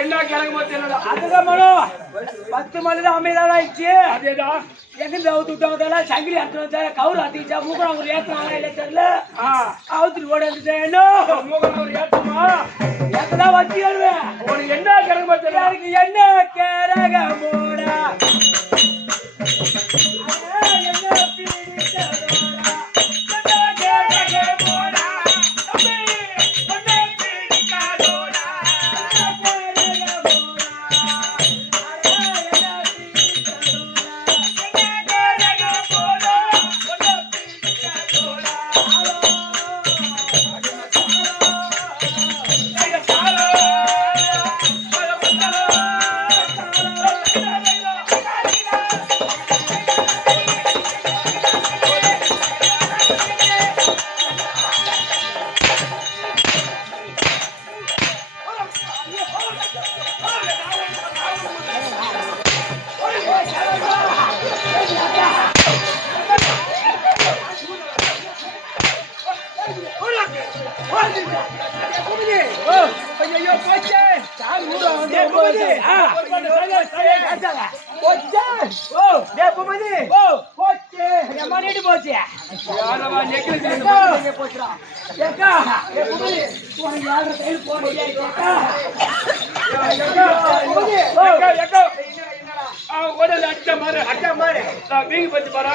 என்ன கிழங்கு போச்சு அதுதான் மனோ 10 மணி தான் அமைதியாக ஆயிடுச்சு. அதேதான் எங்க அவுத்துட்டாங்க சங்கிலி அடிச்சு கவுரு அத்திச்சா மூக்கணும் ஒரு ஏத்தனாங்க இல்லை தெரியல அவுத்துட்டு ஓட வந்துட்டேன் மூக்கணும் ஒரு ஏத்தமா ஏத்ததான் வச்சு வருவேன். உனக்கு என்ன கிழங்கு போச்சு எனக்கு என்ன கேரக போடா வீங்கி போச்சு பாரா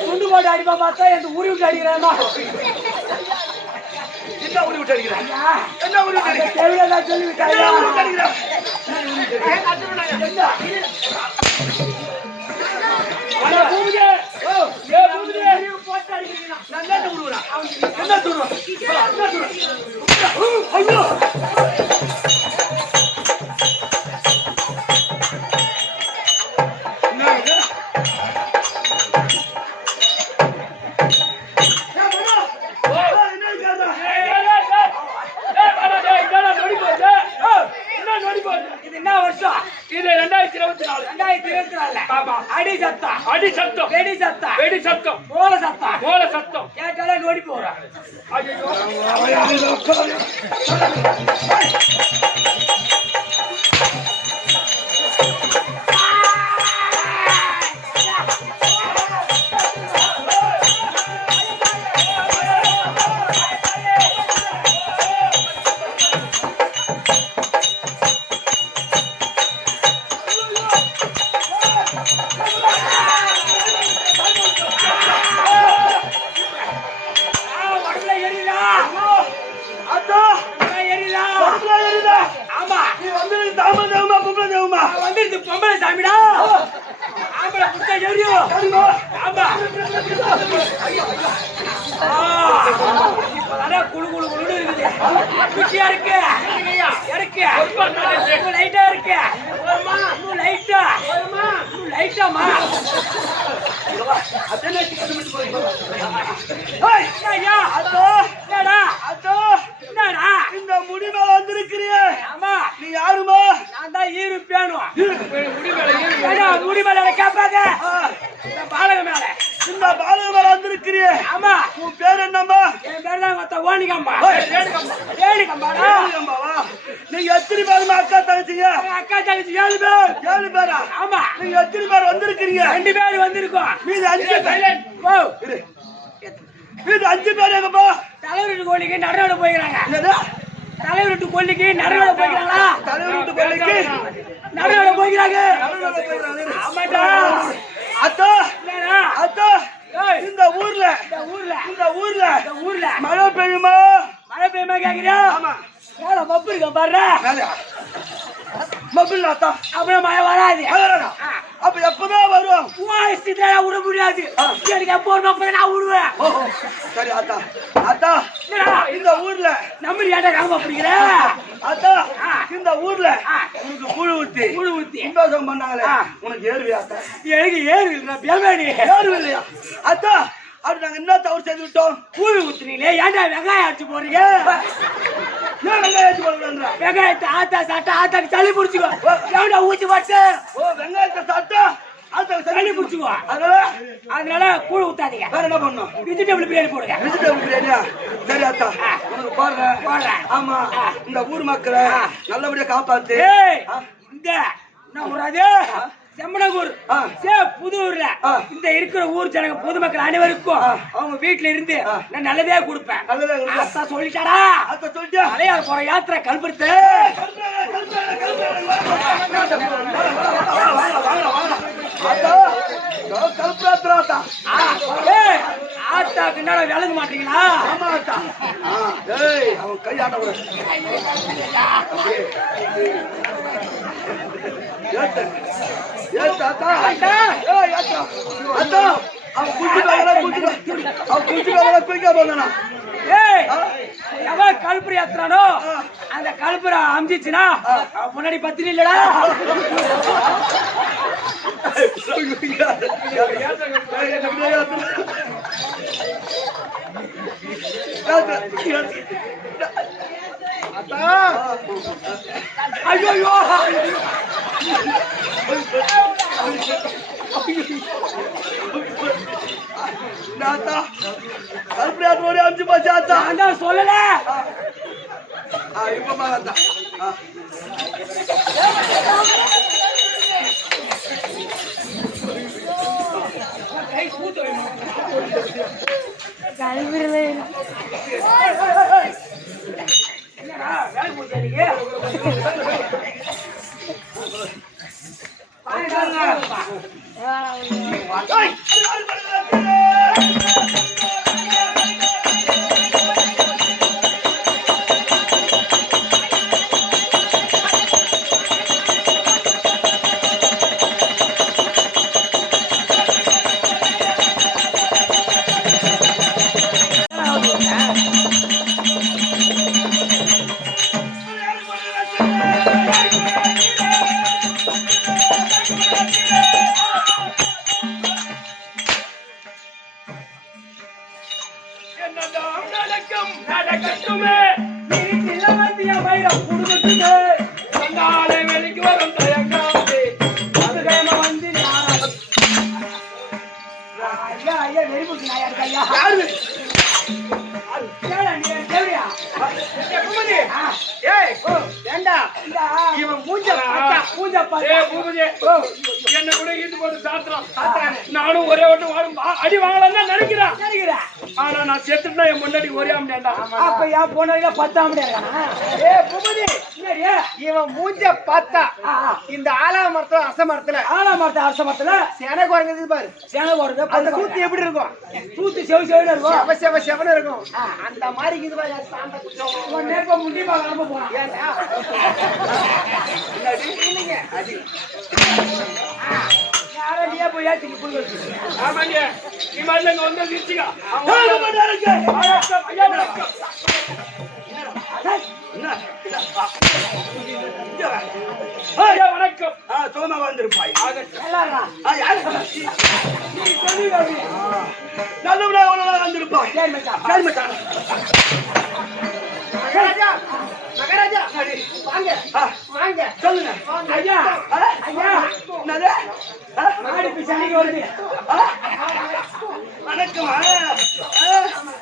துண்டு போட்டு அடிப்பா பார்த்தா எந்த ஊரி விட்டு அடிக்கிறாமா என்ன ஊரி விட்டு அடிக்கிறான் என்ன ஊரி விட்டு அடிக்கிறான் தெரியல சொல்லி விட்டாங்க போட்ட நான் என்ன கொடுக்குறேன் என்ன சொல்றோம் ஐயோ இது 2024 அடி சத்தம் வெடி சத்தம் மூல சத்தம் கேட்டாலே நோடி போறான் பொம்பளை சாமிடா ஆம்பளை புடிச்சா எரியும் ஆமா இப்பதான் குழு குழு குழுன்னு இருக்குது குச்சியா இருக்கு லைட்டா இருக்கு லைட்டாமா இந்த முடி மேல வந்திருக்கிறிய ஆமா நீ யாருமா நான் தான் ஈரு பேணும் முடி மேல கேட்பாங்க பாலக மேல இந்த பாலக மேல வந்திருக்கிறிய ஆமா உன் பேர் என்னம்மா என் பேர் தான் மொத்த ஓனிகம்மா ரேணுகம்பாவா நீங்க எத்தனை பேருமா அக்கா தங்கச்சிங்க 7 பேரா ஆமா நீங்க எத்தனை பேர் வந்திருக்கிறீங்க 2 பேர் வந்திருக்கோம் மீது 5 பேர் ஓ மீது 5 பேர் எங்கப்பா தலைவருட்டு கோழிக்கு நடுரோட போய்க்கிறாங்க தலைவருட்டு கோழிக்கு நடுரோட போய்க்கிறாங்களா தலைவருட்டு கோழிக்கு நடுரோட போய்க்கிறாங்க ஆமாடா அத்தா அத்தா இந்த ஊர்ல மழை பெய்யுமா கேக்குறியா ஆமா மேல மப்பு இருக்க பாரு மப்பு இல்லாத்தா அப்புறம் மழை வராது அப்ப எப்பதான் வரும் விட முடியாது எனக்கு எப்போ நான் விடுவேன் சரி அத்தா அத்தா இந்த ஊர்ல நம்ம ஏன்டா காம பிடிக்கிற அத்தா இந்த ஊர்ல உனக்கு புழு ஊத்தி சந்தோஷம் பண்ணாங்களே உனக்கு ஏறுவியா அத்தா எனக்கு ஏறு இல்லையா அத்தா அப்படி நாங்க என்ன தவறு செய்து விட்டோம் கூழ் ஊத்துனீங்களே ஏன்டா வெங்காயம் அடிச்சு போறீங்க ஏன் வெங்காயம் அடிச்சு போடுறா வெங்காயத்தை ஆத்தாக்கு சளி பிடிச்சிக்கோ எவன்டா ஊச்சி பாட்டு ஓ வெங்காயத்தை சாப்பிட்டா ஆத்தாக்கு சளி பிடிச்சிக்கோ அதனால கூழ் ஊத்தாதீங்க வேற என்ன பண்ணணும் வெஜிடபிள் பிரியாணி போடுங்க வெஜிடபிள் பிரியாணியா சரி அத்தா உனக்கு போடுறேன் ஆமா இந்த ஊர் மக்களை நல்லபடியா காப்பாத்து இந்த என்ன ஊராது செம்மனகூர் புதூர்ல இந்த இருக்கிற ஊர் ஜனங்க பொதுமக்கள் அனைவருக்கும் அவங்க வீட்டுல இருந்து நான் நல்லதே கொடுப்பேன் சொல்லிட்டாரா மலையாள போற யாத்திரை கல்புரத்து ஆத்தாக்கு என்ன விளங்க மாட்டீங்களா அவன் கையாட்ட கல்புரி ஏத்துறானோ அந்த கல்புரை அமிச்சிச்சுனா முன்னாடி பத்தினி இல்லடா ஐயோ கல்புரி அமிச்சு போச்சாத்தா நான் சொல்லல என்னதான் நடக்கட்டுமே நீ நிலவந்திய மயிரம் குடுக்கட்டுமே நாளை வெளிக்கு வரும் தயங்காதே அதுகேம வந்து ஐயா ஐயா வெறிமுட்டு நாயா இருக்கு ஐயா யாரு கேள நீ தேவரியா பூபதி ஏய் ஏண்டா இவன் மூஞ்ச பார்த்தா பூஜை பாரு ஏய் பூபதி என்ன கூட ஈட்டு போட்டு சாத்துறான் நானும் ஒரே ஓட்டு அடி வாங்கலாம் தான் நினைக்கிறேன் ஆனா நான் செத்துட்டா என் முன்னாடி ஒரே ஆம்பியாண்டா அப்ப ஏன் போனவங்க 10 ஆம்படியா ஏ பூபதி இவன் மூஞ்ச பார்த்தா இந்த ஆலா மரத்துல அரச மரத்துல அரச மரத்துல சேனை குரங்குது பாரு சேனை போடுறது அந்த சூத்து எப்படி இருக்கும் சூத்து செவு செவுன்னு இருக்கும் செவன்னு இருக்கும் அந்த மாதிரி இது பாரு சாந்த உன் நேர்ப்ப முண்டி பார்க்காம போறான் ஏன்டா இல்லைங்க அது யாரோ நீயே போய் ஏத்திக்கு புல் வச்சு ஆமாங்க நீ மாதிரி இங்க வந்து நிறுத்திக்கா ஐயா வணக்கம் ஐயா வணக்கம் சோமா வந்திருப்பாய் எல்லாரும் நீ சொல்லுங்க நல்லவனா வந்திருப்பாய் சரி மச்சான் மகாராஜா மகாராஜா வாங்க வாங்க சொல்லுங்க ஐயா ஐயா என்னது மாடி பிசாடிக்கு வருது வணக்கம்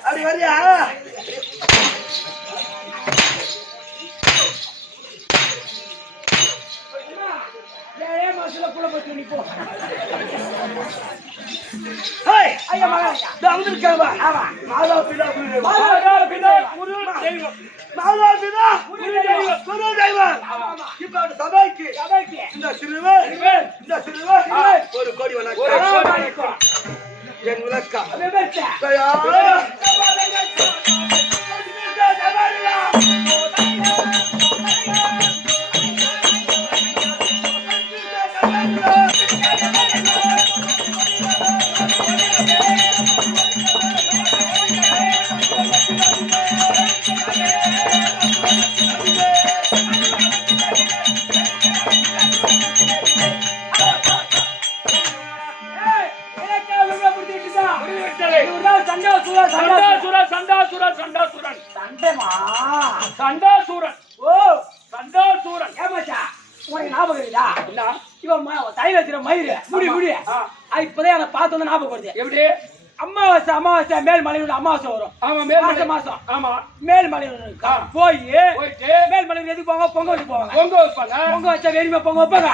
அப்படி வரியா ஏழே மாசத்துல புள்ள போச்சு நீ போ ஐயா மகாராஜா வந்திருக்காங்க ஆமா மாதா பிதா குரு தெய்வம் மாதா பிதா குரு தெய்வம் இப்ப சபைக்கு இந்த சிறுவர் ஒரு கோடி வணக்கம் என் விளக்கம் சண்டாசூரன் ஏமாச்சா உனக்கு ஞாபகம் இருக்குதா இவன் தலையில வச்சிருக்க மயிறு முடி இப்பதான் அதை பார்த்து வந்து ஞாபகம் வருது எப்படி அமாவாசை மேல் மலையில அமாவாசை வரும் ஆமா மாசம் ஆமா மேல் மலையில போயிட்டு மேல் மலையில எதுக்கு போங்க பொங்க வச்சு போவாங்க பொங்க வைப்பாங்க பொங்க வச்சா வெறுமை பொங்க வைப்பாங்க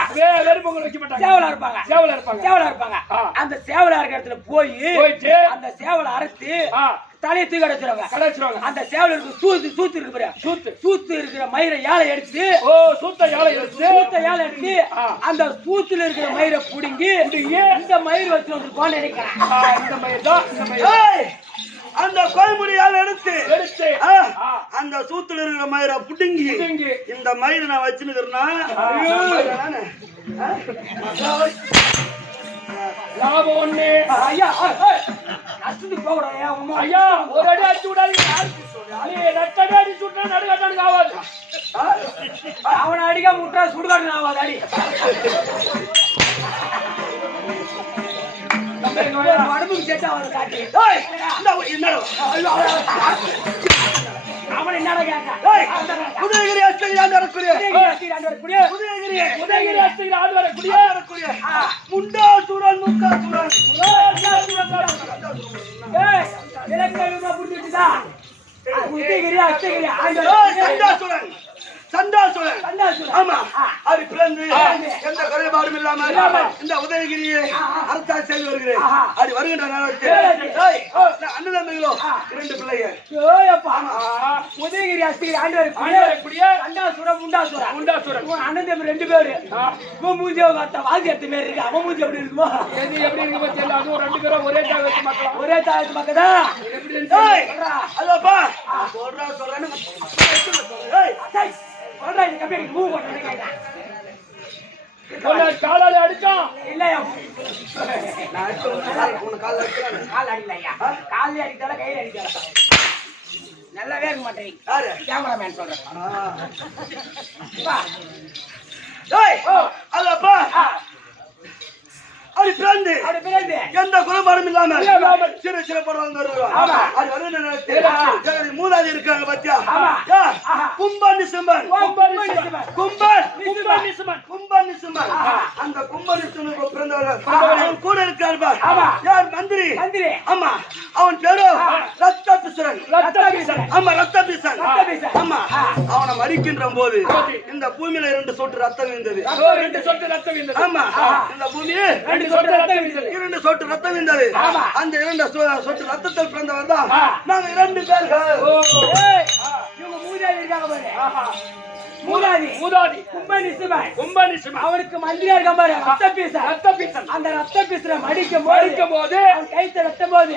வெறும் பொங்கல் வைக்க மாட்டாங்க சேவலா இருப்பாங்க அந்த சேவலா இருக்க இடத்துல போயிட்டு அந்த சேவலை அறுத்து தலையை தூக்கி கடைச்சிருவாங்க அந்த சேவலுக்கு சூத்து இருக்கு பாரு சூத்து இருக்கிற மயிரை யாழை எடுத்து சூத்த யாழை எடுத்து அந்த சூத்துல இருக்கிற மயிரை புடுங்கி இந்த மயிர் வச்சு வந்து போன நினைக்கிறேன் இந்த மயிர் தான் அந்த கோய்முடியால் எடுத்து அந்த சூத்துல இருக்கிற மயிரை புடுங்கி இந்த மயிரை நான் வச்சுருக்கிறேன்னா லாபம் ஒண்ணு ஐயா நஷ்டத்துக்கு போக கூடாது ஐயா ஒரு அடி அடிச்சு விடாதீங்க நட்டடி அடிச்சு விட்டா நடுக்காட்டானுக்கு ஆகாது அவனை அடிக்காம விட்டா சுடுகாட்டு ஆகாது அடி உடம்புக்கு செட் ஆகாது காட்டி அவனை என்னடா கேட்க உதயகிரி அஸ்தகிரி ஆண்டு வரக்கூடிய உதயகிரி அஸ்தகிரி ஆண்டு வரக்கூடிய முண்டாசூரன் முக்காசூரன் உதயகிரி அஸ்தகிரி சண்டாசூரன் ஆமா அது பிறந்து எந்த குறைபாடும் இல்லாம இந்த உதயகிரியை அரசாட்சி செய்து வருகிறேன் அது வருகின்ற நேரத்தில் அண்ணன் தம்பிகளோ 2 பிள்ளைகள் உதயகிரி அஸ்தகிரி ஆண்டு வரக்கூடிய முண்டாசுரன் அண்ணன் தம்பி 2 பேரு மூஞ்சி வாந்தி எடுத்த மாதிரி இருக்கு அவன் மூஞ்சி எப்படி இருக்குமோ எப்படி இருக்கு தெரியல அதுவும் 2 பேரும் ஒரே தாயத்து மக்கள் ஒரே தாயத்து மக்கள் தான் அதப்பா சொல்றேன்னு காலால அடிச்சான் இல்லையா கால் அடித்தால கையில் அடித்தால நல்லாவே இருக்க மாட்டேன் கேமராமேன் சொல்றேன் அதப்பா அப்படி பிறந்து அப்படி பிறந்து எந்த குறைபாடும் இல்லாம இல்லாமல் சிறு சிறப்பாடு வந்து வருவாங்க. ஆமா. அது வருகிற நேரத்தில் எங்களுடைய மூதாதி இருக்காங்க பாத்தியா? ஆமா. யார்? கும்பன் நிசும்பன். கும்பன் நிசும்பன். கும்பன் கும்பன் நிசும்பன். கும்பன் நிசும்பன். அந்த கும்பன் நிசும்பனுக்கு பிறந்தவர்கள் அவன் கூட இருக்கார் பார். யார்? மந்திரி. மந்திரி. ஆமா. அவன் பேரு ரத்தபிசரன். ரத்தபிசரன். ஆமா, ரத்தபிசரன். ரத்தபிசரன். ஆமா. அவனை மறிக்கின்ற போது இந்த பூமியில 2 சொட்டு ரத்தம் விழுந்தது. 2 சொட்டு ரத்தம் விழுந்தது. ஆமா. இந்த பூமியில் 2 சொட்டு ரத்தம் விழுந்தது. 2 சொட்டு ரத்தம் விழுந்தது. அந்த 2 சொட்டு ரத்தத்தில் பிறந்தவர் தான் நாங்க 2 பேர்கள். ஏய், இவங்க மூதாதி இருக்காங்க பாரு. மூதாதி. மூதாதி. கும்பன் நிசும்பன். கும்பன் நிசும்பன். அவருக்கு மந்திரியா இருக்க பாரு. ரத்தபிசன். அந்த ரத்தபிசரை மடிக்கும் போது அவன் கைத்த ரத்தம் போது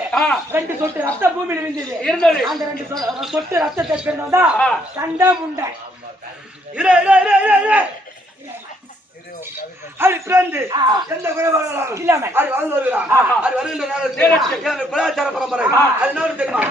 2 சொட்டு ரத்தம் பூமியில விழுந்தது. இருந்தது. அந்த 2 சொட்டு ரத்தத்தை பிறந்தா சண்டை முண்டை. அது பிறந்து எந்த குறைபாடுகளும் இல்லாம அது வாழ்ந்து வருகிறான். அது வருகின்ற நேரத்தில் கலாச்சார பரம்பரை அது என்ன தெரியுமா?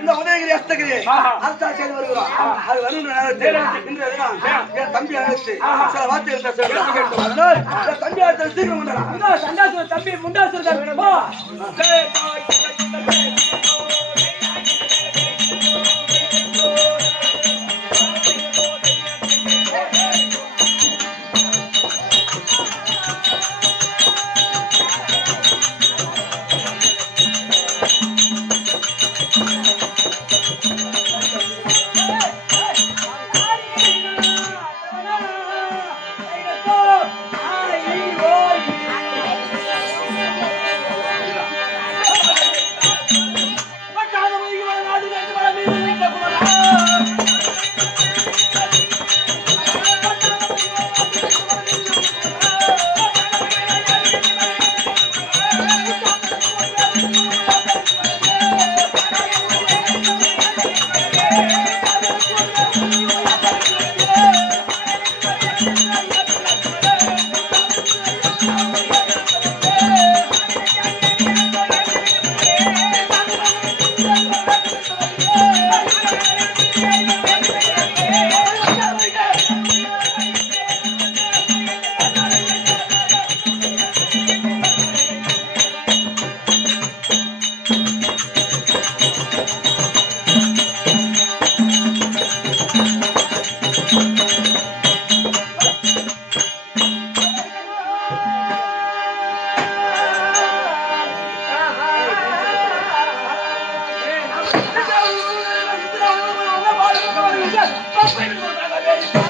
இந்த உதயகிரி அஸ்தகிரி அரசாட்சி வருகிறான். அது வருகின்ற நேரத்தில் இன்றைய தினம் என் தம்பி அழைத்து சில வார்த்தைகள் பேச வேண்டும். தம்பி அழைத்து சீக்கிரம் கொண்டாடலாம். சண்டாசுர தம்பி முண்டாசுர Let's go.